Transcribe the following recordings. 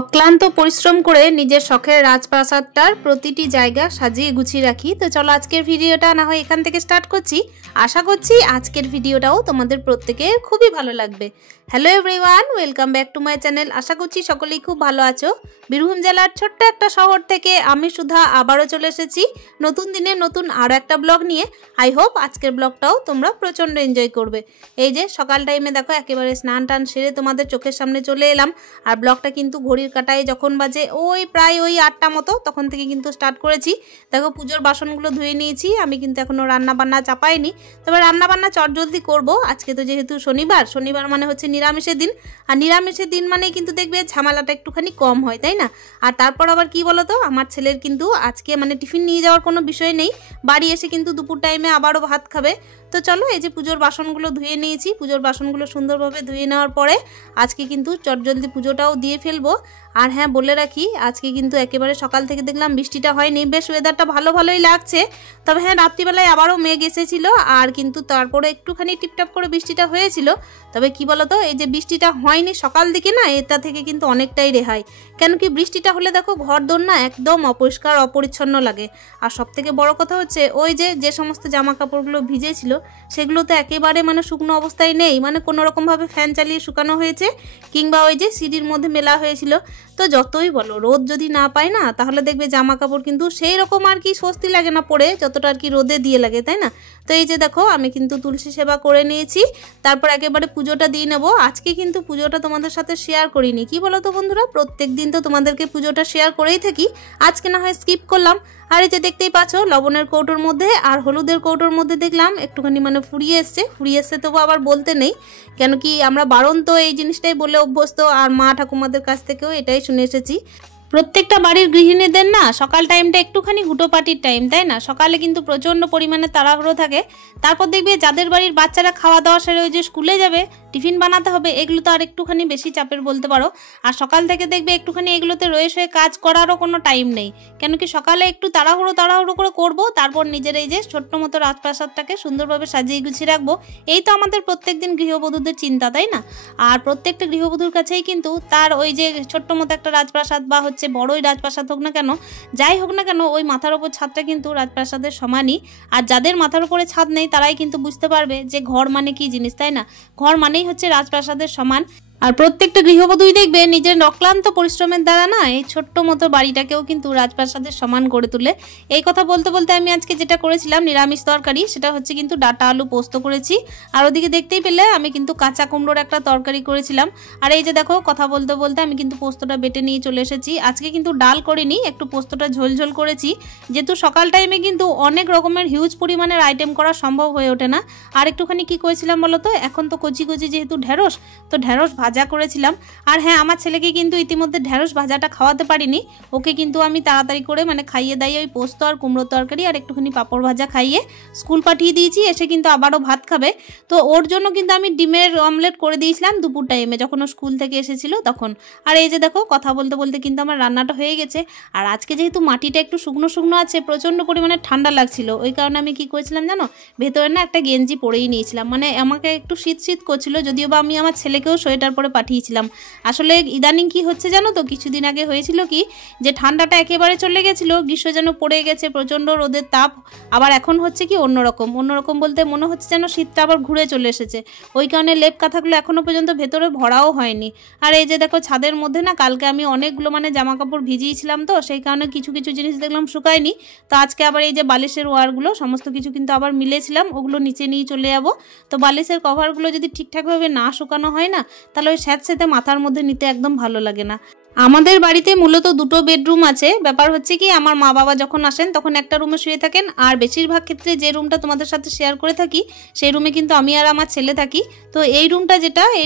অক্লান্ত পরিশ্রম করে নিজের শখের রাজপ্রাসাদটার প্রতিটি জায়গা সাজিয়ে গুছিয়ে রাখি। তো চলো আজকের ভিডিওটা না হয় এখান থেকে স্টার্ট করছি। আশা করছি আজকের ভিডিওটাও তোমাদের প্রত্যেকের খুবই ভালো লাগবে। Hello everyone, welcome back to my channel. আশা করছি সকলেই খুব ভালো আছো। বীরভূম জেলার ছোট্ট একটা শহর থেকে আমি সুধা আবারও চলে এসেছি নতুন দিনে নতুন আরও একটা ব্লগ নিয়ে। আই হোপ আজকের ব্লগটাও তোমরা প্রচণ্ড এনজয় করবে। এই যে সকাল টাইমে দেখো একেবারে স্নান টান সেরে তোমাদের চোখের সামনে চলে এলাম। আর ব্লগটা কিন্তু ঘড়ির কাঁটায় যখন বাজে প্রায় 8টা মতো, তখন থেকে কিন্তু স্টার্ট করেছি। দেখো পুজোর বাসনগুলো ধুয়ে নিয়েছি। আমি কিন্তু এখনও রান্নাবান্না চাপাইনি, তবে রান্নাবান্না চটজলদি করবো। আজকে তো যেহেতু শনিবার মানে হচ্ছে নিরামিষের দিন। আর নিরামিষের দিন মানে কিন্তু দেখবে ঝামেলাটা একটুখানি কম হয়, তাই না? আর তারপর আবার কি বলো তো, আমার ছেলের কিন্তু আজকে মানে টিফিন নিয়ে যাওয়ার কোনো বিষয় নেই। বাড়ি এসে কিন্তু দুপুর টাইমে আবারও ভাত খাবে। তো চলো এই যে পুজোর বাসনগুলো ধুয়ে নিয়েছি। পুজোর বাসনগুলো সুন্দরভাবে ধুয়ে নেওয়ার পরে আজকে কিন্তু চটজলদি পুজোটাও দিয়ে ফেলবো। আর হ্যাঁ, বলে রাখি আজকে কিন্তু একেবারে সকাল থেকে দেখলাম বৃষ্টিটা হয়নি, বেশ ওয়েদারটা ভালোই লাগছে। তবে হ্যাঁ, রাত্রিবেলায় আবারও মেঘ এসেছিলো, আর কিন্তু তারপরে একটুখানি টিপটাপ করে বৃষ্টিটা হয়েছিল। তবে কি বলতো, এই যে বৃষ্টিটা হয়নি সকাল দিকে না, এটা থেকে কিন্তু অনেকটাই রেহাই। কেন কি, বৃষ্টিটা হলে দেখো ঘরদোর না একদম অপরিষ্কার অপরিচ্ছন্ন লাগে। আর সব থেকে বড় কথা হচ্ছে ওই যে সমস্ত জামা কাপড়গুলো ভিজেছিল সেগুলো তো একেবারে মানে শুকনো অবস্থায় নেই, মানে কোনো রকমভাবে ফ্যান চালিয়ে শুকানো হয়েছে, কিংবা ওই যে সিঁড়ির মধ্যে মেলা হয়েছিল। তো যতই বলো, রোদ যদি না পায় না, তাহলে দেখবে জামা কাপড় কিন্তু সেই রকম আর কি স্বস্তি লাগে না পরে, যতটা আর কি রোদে দিয়ে লাগে, তাই না? তো এই যে দেখো আমি কিন্তু তুলসী সেবা করে নিয়েছি, তারপর একেবারে পুজোটা দিয়ে নেবো। আজকে কিন্তু পুজোটা তোমাদের সাথে শেয়ার করিনি। কি বলো তো বন্ধুরা, প্রত্যেক দিন তো তোমাদেরকে পুজোটা শেয়ার করেই থাকি, আজকে না হয় স্কিপ করলাম। আর এই যে দেখতেই পাচ্ছ লবণের কৌটোর মধ্যে আর হলুদের কৌটোর মধ্যে দেখলাম একটুখানি মানে ফুরিয়ে এসছে, তবু আবার বলতে নেই, কেন কি আমরা বারণ তো এই জিনিসটাই বলে অভ্যস্ত, আর মা ঠাকুমাদের কাছ থেকেও এটাই শুনে এসেছি। প্রত্যেকটা বাড়ির গৃহিণীদের না সকাল টাইমটা একটুখানি হুটোপাটির টাইম, তাই না? সকালে কিন্তু প্রচণ্ড পরিমাণে তাড়াহুড়ো থাকে। তারপর দেখবে যাদের বাড়ির বাচ্চারা খাওয়া দাওয়া সেরে ওই যে স্কুলে যাবে, টিফিন বানাতে হবে, এগুলো তো আর একটুখানি বেশি চাপের বলতে পারো। আর সকাল থেকে দেখবে একটুখানি এগুলোতে রয়ে কাজ করারও কোনো টাইম নেই, কেন কি সকালে একটু তাড়াহুড়ো করে করবো, তারপর নিজের এই যে ছোট্ট মতো রাজপ্রাসাদটাকে সুন্দরভাবে সাজিয়ে গুছিয়ে রাখবো। এই তো আমাদের প্রত্যেকদিন গৃহবধূদের চিন্তা, তাই না? আর প্রত্যেকটা গৃহবধূর কাছেই কিন্তু তার ওই যে ছোট্ট মতো একটা রাজপ্রাসাদ বা বড়ই রাজপ্রাসাদ হোক না কেন, যাই হোক না কেন, ওই মাথার ওপর ছাদটা কিন্তু রাজপ্রাসাদের সমানই। আর যাদের মাথার উপরে ছাদ নেই তারাই কিন্তু বুঝতে পারবে যে ঘর মানে কি জিনিস, তাই না? ঘর মানেই হচ্ছে রাজপ্রাসাদের সমান। আর প্রত্যেকটা গৃহবধূই দেখবে নিজের অক্লান্ত পরিশ্রমের দ্বারা না এই ছোট্ট মতো বাড়িটাকেও কিন্তু রাজপ্রাসাদের সমান গড়ে তোলে। এই কথা বলতে বলতে আমি আজকে যেটা করেছিলাম নিরামিষ তরকারি, সেটা হচ্ছে কিন্তু ডাঁটা আলু পোস্ত করেছি। আর ওদিকে দেখতেই পেলে আমি কিন্তু কাঁচা কুমড়োর একটা তরকারি করেছিলাম। আর এই যে দেখো কথা বলতে বলতে আমি কিন্তু পোস্তটা বেটে নিয়ে চলে এসেছি। আজকে কিন্তু ডাল করিনি, একটু পোস্তটা ঝোল করেছি, যেহেতু সকাল টাইমে কিন্তু অনেক রকমের হিউজ পরিমাণের আইটেম করা সম্ভব হয়ে ওঠে না। আর একটুখানি কি করেছিলাম বলো তো, এখন তো কচি যেহেতু ঢেঁড়স, তো ঢেঁড়স ভাজা করেছিলাম। আর হ্যাঁ, আমার ছেলেকে কিন্তু ইতিমধ্যে ঢেঁড়স ভাজাটা খাওয়াতে পারিনি, ওকে কিন্তু আমি তাড়াতাড়ি করে মানে খাইয়ে দাইয়ে ওই পোস্ত আর কুমড়ো তরকারি আর একটুখানি পাঁপড় ভাজা খাইয়ে স্কুল পাঠিয়ে দিয়েছি। এসে কিন্তু আবারও ভাত খাবে, তো ওর জন্য কিন্তু আমি ডিমের অমলেট করে দিয়েছিলাম দুপুর টাইমে যখন ও স্কুল থেকে এসেছিল তখন। আর এই যে দেখো কথা বলতে বলতে কিন্তু আমার রান্নাটা হয়ে গেছে। আর আজকে যেহেতু মাটিটা একটু শুকনো আছে, প্রচণ্ড পরিমাণে ঠান্ডা লাগছিল, ওই কারণে আমি কি করেছিলাম জানো, ভেতরে না একটা গেঞ্জি পরেই নিয়েছিলাম। মানে আমাকে একটু শীত করছিল, যদিও বা আমি আমার ছেলেকেও সোয়েটার পরে পাঠিয়েছিলাম। আসলে ইদানিং কি হচ্ছে জানো তো, কিছুদিন আগে হয়েছিল কি যে ঠান্ডাটা একেবারে চলে গেছিল, গ্রীষ্ম যেন পড়ে গেছে, প্রচণ্ড রোদের তাপ। আবার এখন হচ্ছে কি অন্যরকম বলতে মনে হচ্ছে যেন শীতটা আবার ঘুরে চলে এসেছে। ওই কারণে লেপ কাঁথাগুলো এখনো পর্যন্ত ভেতরে ভরাও হয়নি। আর এই যে দেখো ছাদের মধ্যে না কালকে আমি অনেকগুলো মানে জামা কাপড় ভিজিয়েছিলাম, তো সেই কারণে কিছু জিনিস দেখলাম শুকায়নি। তো আজকে আবার এই যে বালিশের ওয়ারগুলো সমস্ত কিছু কিন্তু আবার মিলেছিলাম, ওগুলো নিচে নিয়ে চলে যাবো। তো বালিশের কভারগুলো যদি ঠিকঠাকভাবে না শুকানো হয় না, তাহলে ওই স্যাঁতস্যাঁতে মাথার মধ্যে নিতে একদম ভালো লাগে না। আমাদের বাড়িতে মূলত দুটো বেডরুম আছে। ব্যাপার হচ্ছে কি, আমার মা বাবা যখন আসেন তখন একটা রুমে শুয়ে থাকেন, আর বেশিরভাগ ক্ষেত্রে যে রুমটা তোমাদের সাথে শেয়ার করে থাকি সেই রুমে কিন্তু আমি আর আমার ছেলে থাকি। তো এই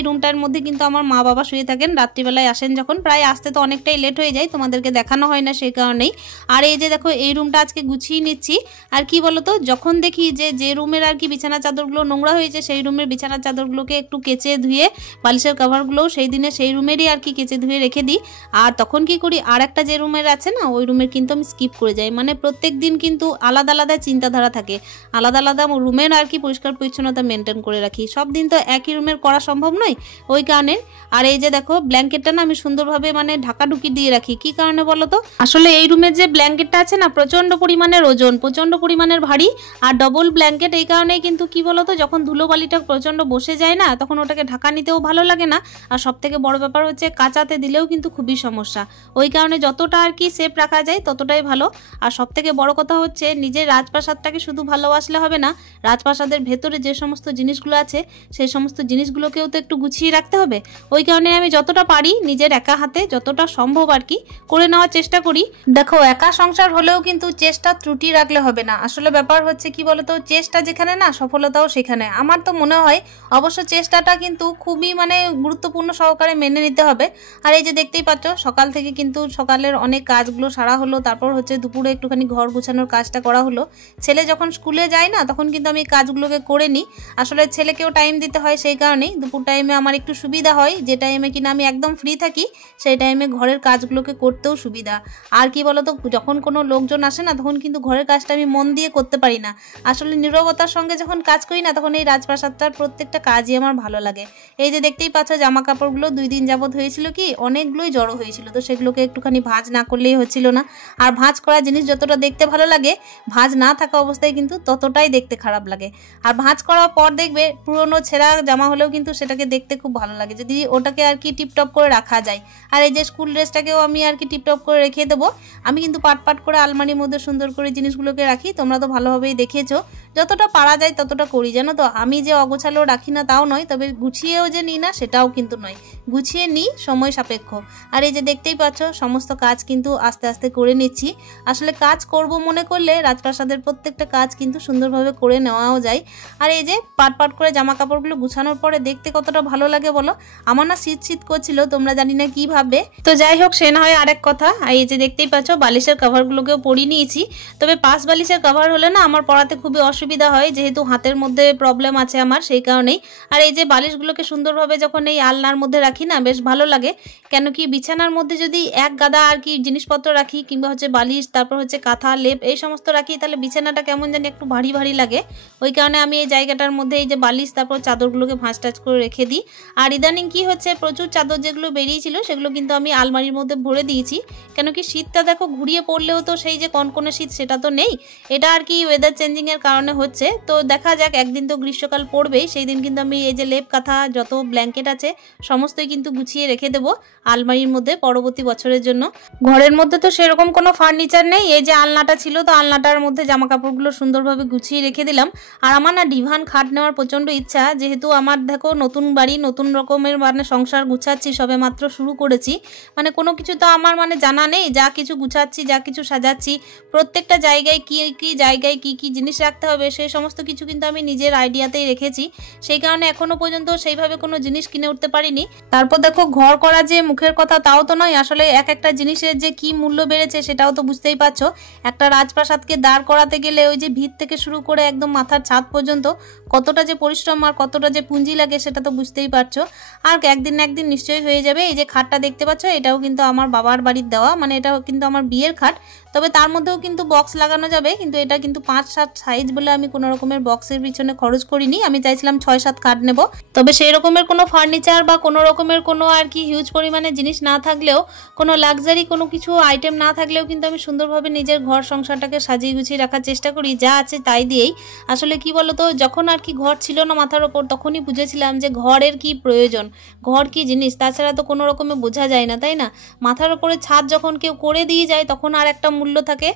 রুমটার মধ্যে কিন্তু আমার মা বাবা শুয়ে থাকেন। রাত্রিবেলায় আসেন যখন, প্রায় আসতে তো অনেকটাই লেট হয়ে যায়, তোমাদেরকে দেখানো হয় না সেই কারণেই। আর এই যে দেখো এই রুমটা আজকে গুছিয়ে নিচ্ছি। আর কি বলতো, যখন দেখি যে রুমের আর কি বিছানা চাদরগুলো নোংরা হয়েছে, সেই রুমের বিছানা চাদরগুলোকে একটু কেচে ধুয়ে, বালিশের কভারগুলোও সেই দিনে সেই রুমেরই আর কি কেচে ধুয়ে রেখে দিই। আর তখন কি করি, আর একটা যে রুমের আছে না ওই রুমের কিন্তু আমি স্কিপ করে যাই। মানে প্রত্যেক দিন কিন্তু আলাদা আলাদা চিন্তাধারা থাকে, আলাদা আলাদা রুমের আর কি পরিষ্কার পরিচ্ছন্নতা মেনটেন করে রাখি। সব দিন তো একই রুমের করা সম্ভব নয়, ওই কারণে। আর এই যে দেখো ব্ল্যাঙ্কেটটা না আমি সুন্দরভাবে মানে ঢাকাঢুকি দিয়ে রাখি। কি কারণে বলো তো? আসলে এই রুমের যে ব্ল্যাঙ্কেটটা আছে না প্রচন্ড পরিমাণের ওজন, প্রচন্ড পরিমাণের ভারী আর ডবল ব্ল্যাঙ্কেট। এই কারণেই কিন্তু কি বলতো, যখন ধুলোবালিটা প্রচন্ড বসে যায় না তখন ওটাকে ঢাকা নিতেও ভালো লাগে না। আর সব থেকে বড় ব্যাপার হচ্ছে কাচাতে দিলেও কিন্তু খুবই সমস্যা। ওই কারণে যতটা আর কি সেফ রাখা যায় ততটাই ভালো। আর সব থেকে বড় কথা হচ্ছে নিজের রাজপ্রাসাদটাকে শুধু ভালোবাসলে হবে না, রাজপ্রাসাদের ভেতরে যে সমস্ত জিনিসগুলো আছে সেই সমস্ত জিনিসগুলোকেও তো একটু গুছিয়ে রাখতে হবে। ওই কারণে আমি যতটা পারি নিজের একা হাতে যতটা সম্ভব আর কি করে নেওয়ার চেষ্টা করি। দেখো একা সংসার হলেও কিন্তু চেষ্টা ত্রুটি রাখলে হবে না। আসলে ব্যাপার হচ্ছে কি বলতো, চেষ্টা যেখানে না সফলতাও সেখানে। আমার তো মনে হয় অবশ্য চেষ্টাটা কিন্তু খুবই মানে গুরুত্বপূর্ণ সহকারে মেনে নিতে হবে। আর এই যে দেখতেই পাচ্ছ সকাল থেকে কিন্তু সকালের অনেক কাজগুলো সারা হলো, তারপর হচ্ছে দুপুরে একটুখানি ঘর গুছানোর কাজটা করা হলো। ছেলে যখন স্কুলে যায় না তখন কিন্তু আমি কাজগুলোকে করে নিই। আসলে ছেলেকেও টাইম দিতে হয়, সেই কারণেই দুপুর টাইমে আমার একটু সুবিধা হয়। যে টাইমে কিনা আমি একদম ফ্রি থাকি সেই টাইমে ঘরের কাজগুলোকে করতেও সুবিধা। আর কি বলতো, যখন কোনো লোকজন আসে না তখন কিন্তু ঘরের কাজটা আমি মন দিয়ে করতে পারি না। আসলে নীরবতার সঙ্গে যখন কাজ করি না তখন এই রাজপ্রাসাদটার প্রত্যেকটা কাজই আমার ভালো লাগে। এই যে দেখতেই পাচ্ছ জামা কাপড়গুলো 2 দিন যাবত হয়েছিল কি অনেকগুলোই জড়ো হয়েছিল, তো সেগুলোকে একটুখানি ভাঁজ না করলেই হচ্ছিল না। আর ভাঁজ করা জিনিস যতটা দেখতে ভালো লাগে ভাঁজ না থাকা অবস্থায় কিন্তু ততটাই দেখতে খারাপ লাগে। আর ভাঁজ করার পর দেখবে পুরনো ছেঁড়া জামা হলেও কিন্তু সেটাকে দেখতে খুব ভালো লাগে যদি ওটাকে আর কি টিপটপ করে রাখা যায়। আর এই যে স্কুল ড্রেসটাকেও আমি আর কি টিপটপ করে রেখে দেবো। আমি কিন্তু পাট পাট করে আলমারির মধ্যে সুন্দর করে জিনিসগুলোকে রাখি, তোমরা তো ভালোভাবেই দেখেছো। যতটা পারা যায় ততটা করি, জানো তো। আমি যে অগোছালো রাখি না তাও নয়, তবে গুছিয়েও যে নিই না সেটাও কিন্তু নয়, গুছিয়ে নিই সময় সাপেক্ষ। আর এই যে দেখতেই পাচ্ছ সমস্ত কাজ কিন্তু আস্তে আস্তে করে নিচ্ছি। আসলে কাজ করব মনে করলে রাজপ্রাসাদের প্রত্যেকটা কাজ কিন্তু সুন্দরভাবে করে নেওয়াও যায়। আর এই যে পাট পাট করে জামা কাপড়গুলো গুছানোর পরে দেখতে কতটা ভালো লাগে বলো। আমার না শীত শীত করছিল, তোমরা জানি না কি ভাববে। তো যাই হোক সে না হয় আরেক কথা। আর এই যে দেখতেই পাচ্ছ বালিশের কভারগুলোকেও পরিয়ে নিয়েছি। তবে পাশ বালিশের কভার হলে না আমার পরাতে খুবই অসুবিধা হয়, যেহেতু হাতের মধ্যে প্রবলেম আছে আমার, সেই কারণেই। আর এই যে বালিশগুলোকে সুন্দরভাবে যখন এই আলনার মধ্যে রাখি না বেশ ভালো লাগে। কেন কি বিছানার মধ্যে যদি এক গাদা আর কি জিনিসপত্র রাখি কিংবা হচ্ছে বালিশ তারপর হচ্ছে কাঁথা লেপ এই সমস্ত রাখি তাহলে বিছানাটা কেমন জানি একটু ভারী ভারী লাগে। ওই কারণে আমি এই জায়গাটার মধ্যে এই যে বালিশ তারপর চাদরগুলোকে ভাঁজ টাজ করে রেখে দিই। আর ইদানিং কি হচ্ছে প্রচুর চাদর যেগুলো বেরিয়েছিল সেগুলো কিন্তু আমি আলমারির মধ্যে ভরে দিয়েছি। কেন কি শীতটা দেখো ঘুরিয়ে পড়লেও তো সেই যে কনকনে শীত সেটা তো নেই, এটা আর কি ওয়েদার চেঞ্জিংয়ের কারণে হচ্ছে। তো দেখা যাক, একদিন তো গ্রীষ্মকাল পড়বেই, সেই দিন কিন্তু আমি এই যে লেপ কাঁথা যত ব্ল্যাঙ্কেট আছে সমস্তই কিন্তু গুছিয়ে রেখে দেবো আলমারির মধ্যে পরবর্তী বছরের জন্য। ঘরের মধ্যে তো সেরকম কোনো ফার্নিচার নেই, এই যে আলনাটা ছিল তো আলনাটার মধ্যে জামা কাপড়গুলো সুন্দরভাবে গুছিয়ে রেখে দিলাম। আর আমার না ডিভান খাট নেওয়ার প্রচণ্ড ইচ্ছা, যেহেতু আমার দেখো নতুন বাড়ি নতুন রকমের মানে সংসার গুছাচ্ছি, সবে মাত্র শুরু করেছি। মানে কোনো কিছু তো আমার মানে জানা নেই, যা কিছু গুছাচ্ছি যা কিছু সাজাচ্ছি প্রত্যেকটা জায়গায় কি কি জায়গায় কি কি জিনিস রাখতে হবে সেই সমস্ত কিছু কিন্তু আমি নিজের আইডিয়াতেই রেখেছি। সেই কারণে এখনো পর্যন্ত সেইভাবে কোনো জিনিস কিনে উঠতে পারিনি। তারপর দেখো ঘর করা যে মুখের কথা তাও তো নয়, আসলে এক একটা জিনিসের যে কি মূল্য বেড়েছে সেটাও তো বুঝতেই পারছো। একটা রাজপ্রাসাদকে দাঁড় করাতে গেলে ওই যে ভিত থেকে শুরু করে একদম মাথার ছাদ পর্যন্ত কতটা যে পরিশ্রম আর কতটা যে পুঁজি লাগে সেটা তো বুঝতেই পারছো। আর একদিন না একদিন নিশ্চয়ই হয়ে যাবে। এই যে খাটটা দেখতে পাচ্ছ এটাও কিন্তু আমার বাবার বাড়ির দেওয়া, মানে এটাও কিন্তু আমার বিয়ের খাট। তবে তার মধ্যেও কিন্তু বক্স লাগানো যাবে, কিন্তু এটা কিন্তু 5-7 সাইজ বলে আমি কোনো রকমের বক্সের পিছনে খরচ করিনি। আমি চাইছিলাম 6-7 খাট নেব। তবে সেই রকমের কোনো ফার্নিচার বা কোনো রকমের কোনো আর কি হিউজ পরিমাণে জিনিস না থাকলেও, কোনো লাক্সারি কোনো কিছু আইটেম না থাকলেও কিন্তু আমি সুন্দরভাবে নিজের ঘর সংসারটাকে সাজিয়ে গুছিয়ে রাখার চেষ্টা করি, যা আছে তাই দিয়েই। আসলে কি বলতো, যখন আর কি ঘর ছিল না মাথার ওপর তখনই বুঝেছিলাম যে ঘরের কি প্রয়োজন, ঘর কি জিনিস, তাছাড়া তো কোনো রকমে বোঝা যায় না, তাই না। মাথার ওপরে ছাদ যখন কেউ করে দিয়ে যায় তখন আর একটা মূল্য থাকে,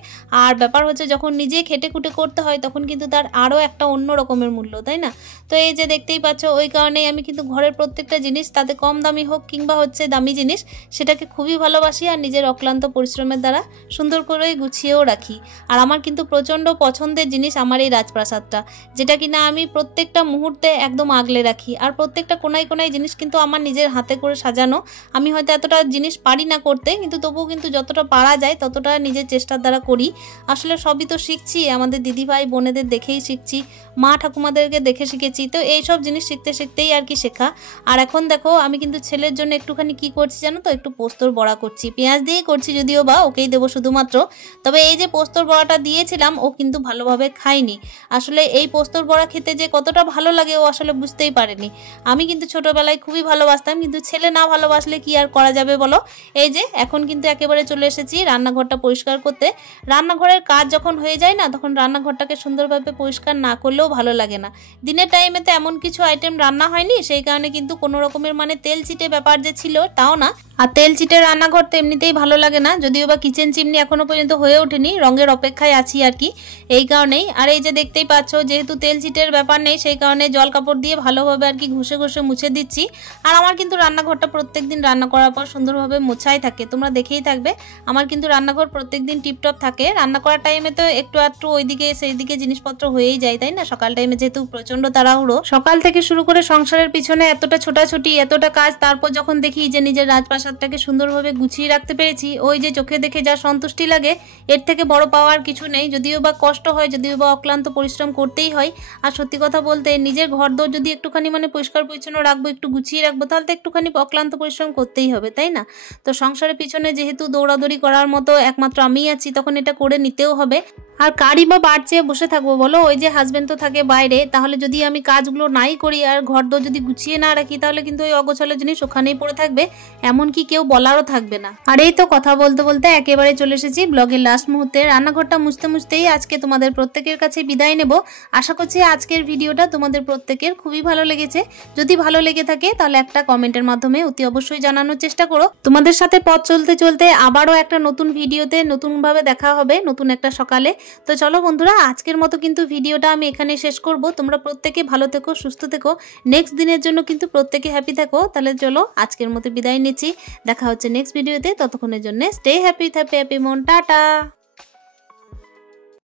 আর ব্যাপার হচ্ছে যখন নিজে খেটে খুটে করতে হয় তখন কিন্তু তার আরও একটা অন্য রকমের মূল্য, তাই না। তো এই যে দেখতেই পাচ্ছ ওই কারণেই আমি কিন্তু ঘরের প্রত্যেকটা জিনিস তাতে কম দামি হোক কিংবা হচ্ছে দামি জিনিস সেটাকে খুবই ভালোবাসি আর নিজের অক্লান্ত পরিশ্রমের দ্বারা সুন্দর করে গুছিয়েও রাখি। আর আমার কিন্তু প্রচণ্ড পছন্দের জিনিস আমার এই রাজপ্রাসাদটা, যেটা কিনা আমি প্রত্যেকটা মুহূর্তে একদম আগলে রাখি। আর প্রত্যেকটা কোনায় কোনায় জিনিস কিন্তু আমার নিজের হাতে করে সাজানো। আমি হয়তো এতটা জিনিস পারি না করতে, কিন্তু তবুও কিন্তু যতটা পারা যায় ততটা নিজের চেষ্টার দ্বারা করি। আসলে সবই তো শিখছি আমাদের দিদিভাই বোনেদের দেখেই শিখছি, মা ঠাকুমাদেরকে দেখে শিখেছি। তো এইসব জিনিস শিখতে শিখতেই আর কি শেখা। আর এখন দেখো আমি কিন্তু ছেলের জন্য একটুখানি কি করছি জানো তো, একটু পোস্তর বড়া করছি, পেঁয়াজ দিয়েই করছি যদিও বা, ওকেই দেবো শুধুমাত্র। তবে এই যে পোস্তর বড়াটা দিয়েছিলাম ও কিন্তু ভালোভাবে খায়নি। আসলে এই পোস্তর বড়া খেতে যে কতটা ভালো লাগে ও আসলে বুঝতেই পারেনি। আমি কিন্তু ছোটোবেলায় খুবই ভালোবাসতাম, কিন্তু ছেলে না ভালোবাসলে কি আর করা যাবে বলো। এই যে এখন কিন্তু একেবারে চলে এসেছি রান্নাঘরটা পরিষ্কার করতে। রান্নাঘরের কাজ যখন হয়ে যায় না, তখন রান্নাঘরটাকে সুন্দরভাবে পরিষ্কার না করলেও ভালো লাগে না। দিনের টাইমেতে এমন কিছু আইটেম রান্না হয়নি, সেই কারণে কিন্তু কোনো রকমের মানে তেল চিটে ব্যাপার যে ছিল তাও না। আর তেল চিটে রান্নাঘর তো এমনিতেই ভালো লাগে না, যদিও বা কিচেন চিমনি এখনো পর্যন্ত হয়ে ওঠেনি, রঙের অপেক্ষায় আছি আর কি, এই কারণেই। আর এই যে দেখতেই পাচ্ছ যেহেতু তেল চিটের ব্যাপার নেই, সেই কারণে জল কাপড় দিয়ে ভালোভাবে আর কি ঘষে ঘষে মুছে দিচ্ছি। আর আমার কিন্তু রান্নাঘরটা প্রত্যেকদিন রান্না করার পর সুন্দরভাবে মোছাই থাকে, তোমরা দেখেই থাকবে। আমার কিন্তু রান্নাঘর প্রত্যেকদিন টিপটপ থাকে। রান্না করার টাইমে তো একটু আধটু ওইদিকে সেইদিকে জিনিসপত্র হয়েই যায়, তাই না? সকাল টাইমে যেহেতু প্রচন্ড তাড়াহুড়ো, সকাল থেকে শুরু করে সংসারের পিছনে এতটা ছোটাছুটি, এতটা কাজ, তারপর যখন দেখি যে নিজের রাজপ্রাসাদটাকে সুন্দরভাবে গুছিয়ে রাখতে পেরেছি, ওই যে চোখে দেখে যা সন্তুষ্টি লাগে, এর থেকে বড় পাওয়ার কিছু নেই। যদিও বা কষ্ট হয়, যদিও বা অক্লান্ত পরিশ্রম করতেই হয়। আর সত্যি কথা বলতে নিজের ঘরদোর যদি একটুখানি মানে পরিষ্কার পরিচ্ছন্ন রাখবো, একটু গুছিয়ে রাখবো, তাহলে তো একটুখানি অক্লান্ত পরিশ্রম করতেই হবে, তাই না? তো সংসারের পিছনে যেহেতু দৌড়াদৌড়ি করার মতো একমাত্র আমিই আছি, তখন এটা করে নিতেও হবে। আর কারি বা বার চেয়ে বসে থাকবো বলো? ওই যে হাজবেন্ড তো থাকে বাইরে, তাহলে যদি আমি কাজগুলো নাই করি আর ঘরদোর যদি গুছিয়ে না রাখি, তাহলে কিন্তু ওই অগোছালো জিনিস ওখানেই পড়ে থাকবে, এমনকি কেউ বলারও থাকবে না। আর এই তো কথা বলতে বলতে একেবারে চলে এসেছি ব্লগের লাস্ট মুহূর্তে। রান্নাঘরটা মুছতে মুছতেই আজকে তোমাদের প্রত্যেকের কাছে বিদায় নেব। আশা করছি আজকের ভিডিওটা তোমাদের প্রত্যেকের খুবই ভালো লেগেছে। যদি ভালো লেগে থাকে তাহলে একটা কমেন্টের মাধ্যমে অতি অবশ্যই জানানোর চেষ্টা করো। তোমাদের সাথে পথ চলতে চলতে আবারও একটা নতুন ভিডিওতে নতুনভাবে দেখা হবে, নতুন একটা সকালে। তো চলো বন্ধুরা, আজকের মতো কিন্তু ভিডিওটা আমি এখানে শেষ করব। তোমরা প্রত্যেকে ভালো থেকো, সুস্থ থেকো, নেক্সট দিনের জন্য কিন্তু প্রত্যেকে হ্যাপি থাকো। তাহলে চলো আজকের মতো বিদায় নিচ্ছি, দেখা হচ্ছে নেক্সট ভিডিওতে। ততক্ষণের জন্য স্টে হ্যাপি, হ্যাপি মন, টাটা।